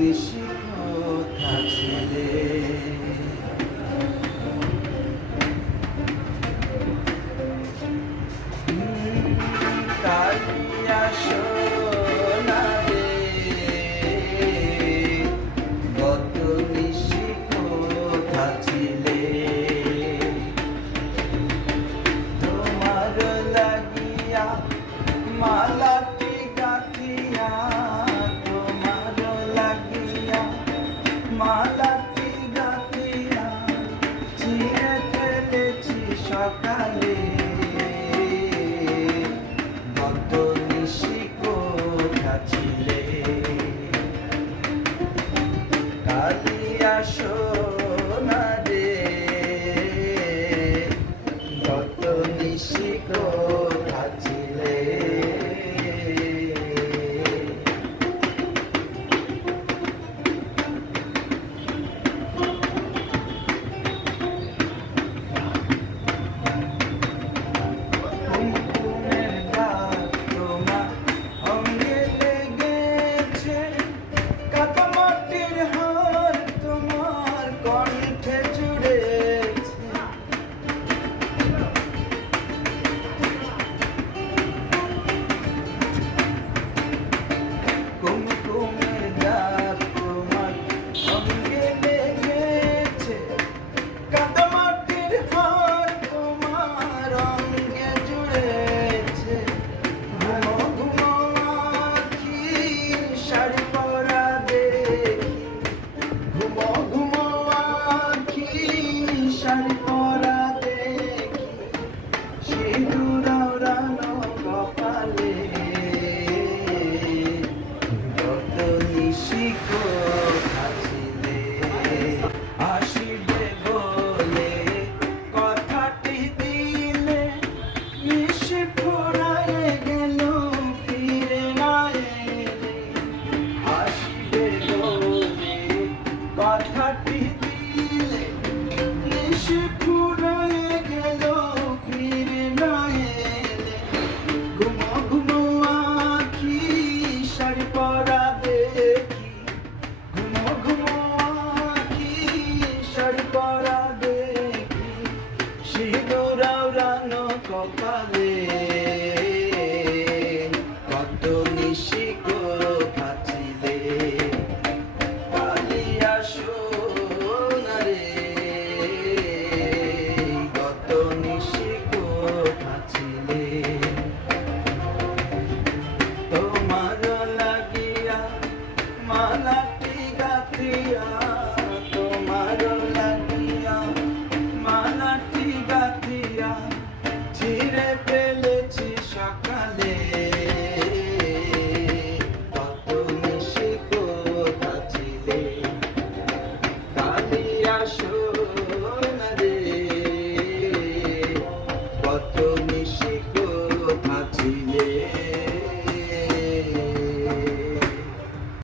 নিশিকোথা ছিলে। কালিয়া সোনা রে, কত নিশিকোথা ছিলে। তোমার লাগিয়া মালাটি গাঁথিয়া, তোমার লাগিয়া মালাটি গাঁথিয়া ছিঁড়ে ফেলেছি সকালে। কত নিশিকোথা ছিলে। কালিয়া সোনা রে, কত নিশিকোথা ছিলে। কুমকুমের দাগ তোমার অঙ্গে লেগেছে, কাদামাটির হার তোমার কণ্ঠে জুড়েছে। কুমকুমের দাগ তোমার অঙ্গে লেগেছে, কাদামাটির হার তোমার অঙ্গে জুড়েছে। ঘুমো ঘুমো আঁখি শাড়ি পরা দেখি, ঘুমো ঘুমো আঁখি শাড়ি পরা দেখি, সিঁদুর আওড়ানো কপালে। কত নিশিকোথা ছিলে। আসিবে বলে কথাটি দিলে, নিশি